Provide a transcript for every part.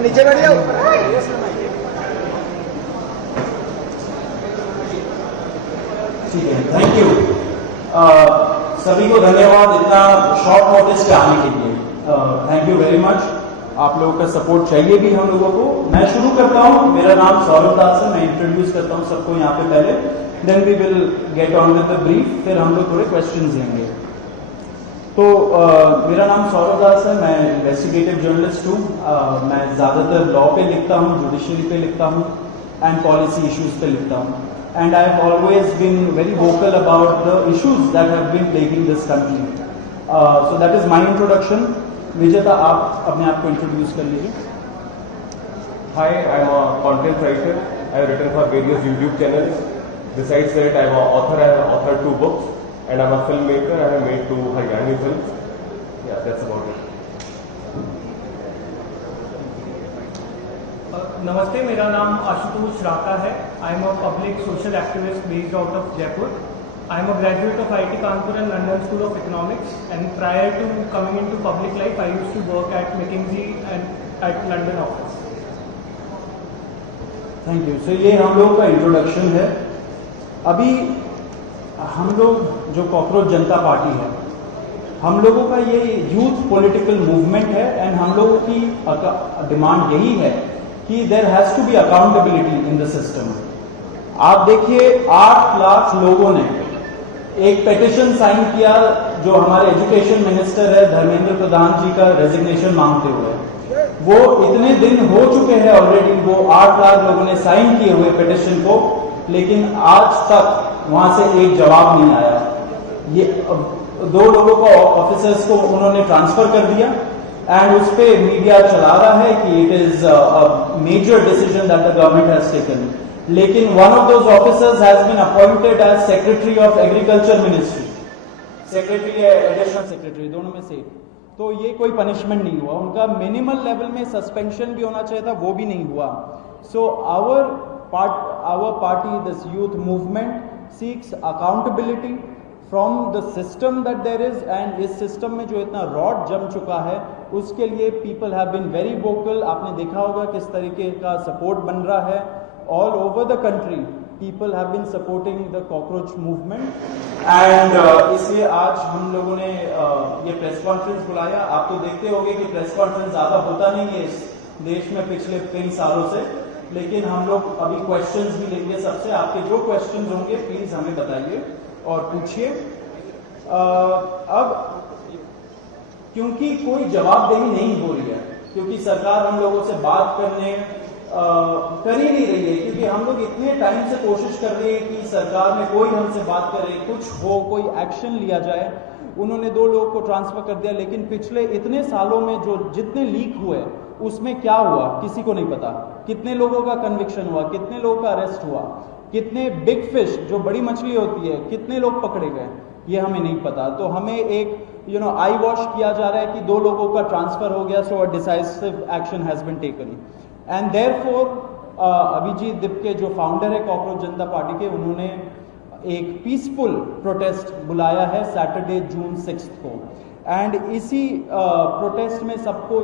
नीचे बैठ जाओ। ठीक है, थैंक यू। सभी को धन्यवाद इतना शॉर्ट नोटिस पे आने के लिए। Thank you very much. आप लोगों का सपोर्ट चाहिए भी हम लोगों को। मैं शुरू करता हूँ। मेरा नाम सौरभ दास है। मैं इंट्रोड्यूस करता हूँ सबको यहाँ पे पहले, then we will get on with the brief, फिर हम लोग थोड़े क्वेश्चंस लेंगे। तो मेरा नाम सौरभ दास है। मैं इन्वेस्टिगेटिव जर्नलिस्ट हूँ। मैं ज़्यादातर लॉ पे लिखता हूँ, जुडिशरी पे लिखता हूँ एंड पॉलिसी इश्यूज पे लिखता हूँ। And I have always been very vocal about the issues that have been plaguing this country. So that is my introduction. Vijeta, आप अपने आप को इंट्रोड्यूस कर लीजिए। Hi, I am a content writer. I have written for various YouTube channels. Besides that, I am an author. I have authored 2 books, and I am a filmmaker. I have made 2 Haryani films. Yeah, that's about it. नमस्ते, मेरा नाम आशुतोष राका है। I am a public social activist based out of Jaipur. I am a graduate of IIT Kanpur and London school of economics, and prior to coming into public life I used to work at McKinsey and at London office. Thank you. So ये हम लोगों का introduction है। अभी हम लोग जो cockroach जनता party है, हम लोगों का ये यूथ पॉलिटिकल मूवमेंट है एंड हम लोगों की डिमांड यही है कि there has to be accountability in the system. आप देखिए 8 लाख लोगों ने एक पेटिशन साइन किया जो हमारे एजुकेशन मिनिस्टर है धर्मेंद्र प्रधान जी का रेजिग्नेशन मांगते हुए। वो इतने दिन हो चुके हैं ऑलरेडी, वो 8 लाख लोगों ने साइन किए हुए पेटिशन को, लेकिन आज तक वहां से एक जवाब नहीं आया। ये 2 लोगों को, ऑफिसर्स को उन्होंने ट्रांसफर कर दिया एंड उस पे मीडिया चला रहा है कि it is a major decision that the government has taken. लेकिन one of those officers has been appointed as secretary of agriculture ministry, secretary या एडिशनल सेक्रेटरी, दोनों में से। तो ये कोई पनिशमेंट नहीं हुआ। उनका मिनिमल लेवल में सस्पेंशन भी होना चाहिए था, वो भी नहीं हुआ। So our party, this youth movement seeks accountability from the system that there is, and इस सिस्टम में जो इतना रॉड जम चुका है उसके लिए people have been very vocal. आपने देखा होगा किस तरीके का सपोर्ट बन रहा है all over the country. People have been supporting the cockroach movement and इसलिए आज हम लोगों ने ये प्रेस कॉन्फ्रेंस बुलाया। आप तो देखते होंगे कि प्रेस कॉन्फ्रेंस ज्यादा होता नहीं है इस देश में पिछले कई सालों से, लेकिन हम लोग अभी क्वेश्चंस भी लेंगे सबसे। आपके जो क्वेश्चंस होंगे प्लीज हमें बताइए और पूछिए। अब क्योंकि कोई जवाबदेही नहीं हो रही है, क्योंकि सरकार हम लोगों से बात करने कर ही नहीं रही है, क्योंकि हम लोग इतने टाइम से कोशिश कर रहे हैं कि सरकार में कोई हमसे बात करे, कुछ हो, कोई एक्शन लिया जाए। उन्होंने 2 लोगों को ट्रांसफर कर दिया, लेकिन पिछले इतने सालों में जो जितने लीक हुए उसमें क्या हुआ किसी को नहीं पता। कितने लोगों का कन्विक्शन हुआ, कितने लोगों का अरेस्ट हुआ, कितने बिग फिश जो बड़ी मछली होती है कितने लोग पकड़े गए, ये हमें नहीं पता। तो हमें एक आई वॉश किया जा रहा है कि 2 लोगों का ट्रांसफर हो गया, so a decisive action has been taken. And therefore Abhijit Dipke जो फाउंडर है कॉकरोच जनता पार्टी के, उन्होंने एक पीसफुल प्रोटेस्ट बुलाया है सैटरडे जून 6 को। एंड इसी प्रोटेस्ट में सबको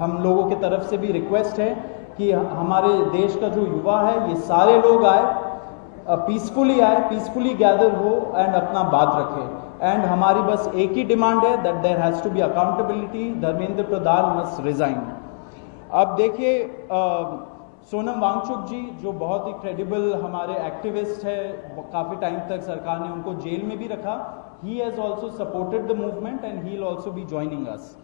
हम लोगों की तरफ से भी रिक्वेस्ट है कि हमारे देश का जो युवा है ये सारे लोग आए, पीसफुली आए, पीसफुली गैदर हो एंड अपना बात रखें। एंड हमारी बस एक ही डिमांड है that there has to be accountability. Dharmendra Pradhan must resign. अब देखिए सोनम वांगचुक जी जो बहुत ही क्रेडिबल हमारे एक्टिविस्ट है, काफ़ी टाइम तक सरकार ने उनको जेल में भी रखा। He has also supported the movement and he will also be joining us.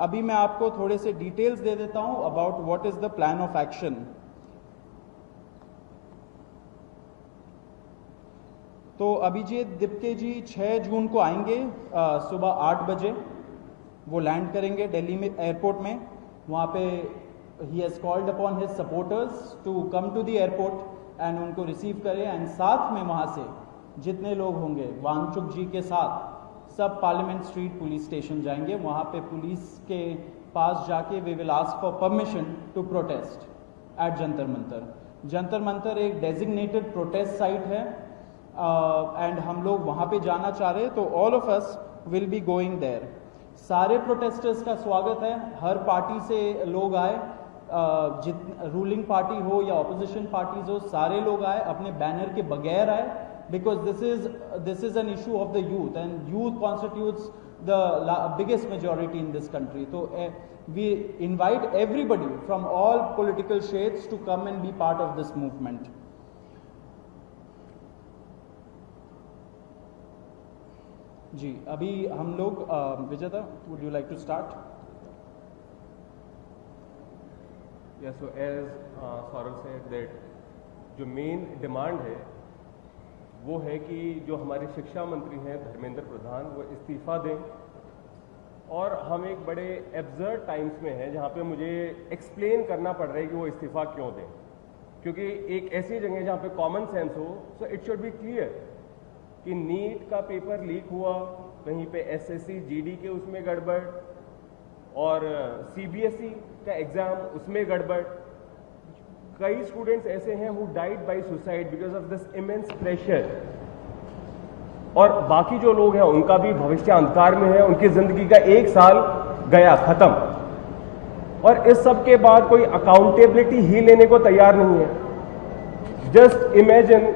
अभी मैं आपको थोड़े से डिटेल्स दे देता हूं about what is the plan of action. तो अभिजीत दिपके जी 6 जून को आएंगे सुबह 8 बजे। वो लैंड करेंगे दिल्ली में एयरपोर्ट में। वहाँ पे ही has called upon his supporters to come to the airport and उनको रिसीव करें। एंड साथ में वहाँ से जितने लोग होंगे वांगचुक जी के साथ सब पार्लियामेंट स्ट्रीट पुलिस स्टेशन जाएंगे। वहाँ पे पुलिस के पास जाके we will ask for permission to protest at Jantar Mantar. Jantar Mantar एक डेजिग्नेटेड प्रोटेस्ट साइट है एंड हम लोग वहाँ पे जाना चाह रहे हैं, तो all of us will be going there. सारे प्रोटेस्टर्स का स्वागत है, हर पार्टी से लोग आए, रूलिंग पार्टी हो या ऑपोजिशन पार्टीज हो, सारे लोग आए, अपने बैनर के बगैर आए, because this is an issue of the youth and youth constitutes the biggest majority in this country. So we invite everybody from all political shades to come and be part of this movement. जी, अभी हम लोग विजेता, would you like to start? Yeah, so as Saurav said that जो main demand है वो है कि जो हमारे शिक्षा मंत्री हैं धर्मेंद्र प्रधान वो इस्तीफा दें, और हम एक बड़े एब्सर्ड टाइम्स में हैं जहाँ पे मुझे एक्सप्लेन करना पड़ रहा है कि वो इस्तीफा क्यों दें, क्योंकि एक ऐसी जगह जहाँ पे कॉमन सेंस हो, so it should be clear कि नीट का पेपर लीक हुआ, कहीं पे एसएससी जीडी के उसमें गड़बड़, और सीबीएसई का एग्जाम उसमें गड़बड़। कई स्टूडेंट्स ऐसे हैं who died by suicide because of this immense pressure, और बाकी जो लोग हैं उनका भी भविष्य अंधकार में है, उनकी जिंदगी का 1 साल गया खत्म, और इस सब के बाद कोई अकाउंटेबिलिटी ही लेने को तैयार नहीं है। जस्ट इमेजिन,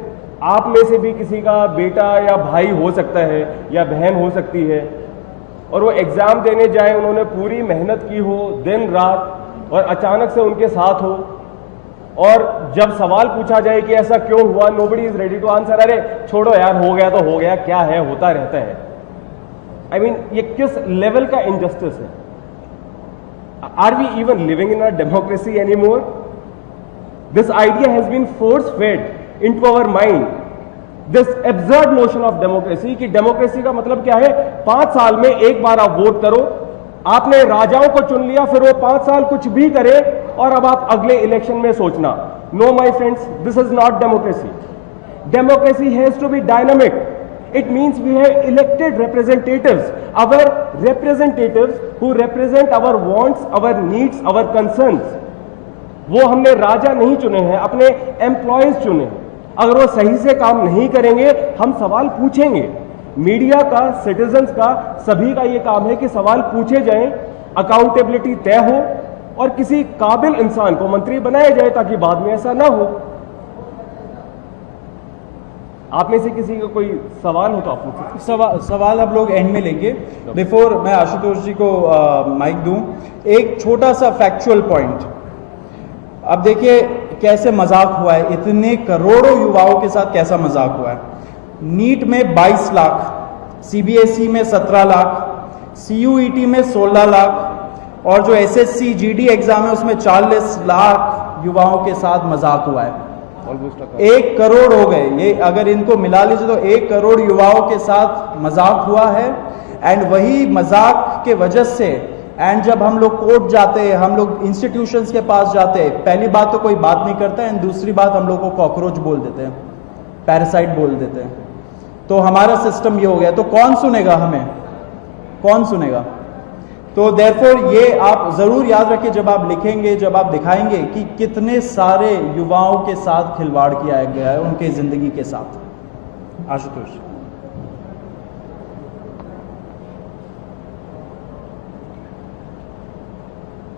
आप में से भी किसी का बेटा या भाई हो सकता है या बहन हो सकती है, और वो एग्जाम देने जाए, उन्होंने पूरी मेहनत की हो दिन रात, और अचानक से उनके साथ हो, और जब सवाल पूछा जाए कि ऐसा क्यों हुआ, nobody is ready to answer. अरे छोड़ो यार, हो गया तो हो गया, क्या है, होता रहता है। आई मीन ये किस लेवल का इनजस्टिस है? Are we even living in a democracy anymore? This idea has been force fed into our mind, this absurd notion of democracy, कि डेमोक्रेसी का मतलब क्या है, 5 साल में एक बार आप वोट करो, आपने राजाओं को चुन लिया, फिर वो 5 साल कुछ भी करे, और अब आप अगले इलेक्शन में सोचना। No my friends, this is not democracy. Democracy has to be dynamic. It means we have elected representatives, our representatives who represent our wants, our needs, our concerns. वो हमने राजा नहीं चुने हैं, अपने एम्प्लॉयज चुने हैं। अगर वो सही से काम नहीं करेंगे, हम सवाल पूछेंगे। मीडिया का, सिटीजन्स का, सभी का ये काम है कि सवाल पूछे जाएं, अकाउंटेबिलिटी तय हो, और किसी काबिल इंसान को मंत्री बनाया जाए ताकि बाद में ऐसा ना हो। आप में से किसी का कोई सवाल हो तो आप पूछिए। सवाल आप लोग एंड में लेंगे। बिफोर मैं आशुतोष जी को माइक दूं, एक छोटा सा फैक्चुअल पॉइंट। अब देखिए कैसे मजाक हुआ है, इतने करोड़ों युवाओं के साथ कैसा मजाक हुआ है। नीट में 22 लाख, सीबीएसई में 17 लाख, सीयूईटी में 16 लाख, और जो एसएससी जीडी एग्जाम है उसमें 40 लाख युवाओं के साथ मजाक हुआ है। 1 करोड़ हो गए, ये अगर इनको मिला लीजिए तो 1 करोड़ युवाओं के साथ मजाक हुआ है। एंड वही मजाक के वजह से, एंड जब हम लोग कोर्ट जाते हैं, हम लोग इंस्टीट्यूशंस के पास जाते हैं, पहली बात तो कोई बात नहीं करता है, एंड दूसरी बात हम लोग को कॉकरोच बोल देते हैं, पैरासाइट बोल देते हैं। तो हमारा सिस्टम ये हो गया, तो कौन सुनेगा हमें, कौन सुनेगा? तो देयरफॉर ये आप जरूर याद रखिए जब आप लिखेंगे, जब आप दिखाएंगे कि कितने सारे युवाओं के साथ खिलवाड़ किया गया है, उनके जिंदगी के साथ। आशुतोष।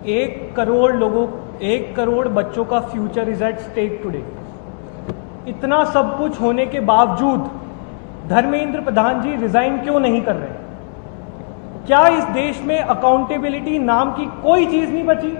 एक करोड़ बच्चों का future is at stake today. इतना सब कुछ होने के बावजूद धर्मेंद्र प्रधान जी रिजाइन क्यों नहीं कर रहे? क्या इस देश में अकाउंटेबिलिटी नाम की कोई चीज नहीं बची?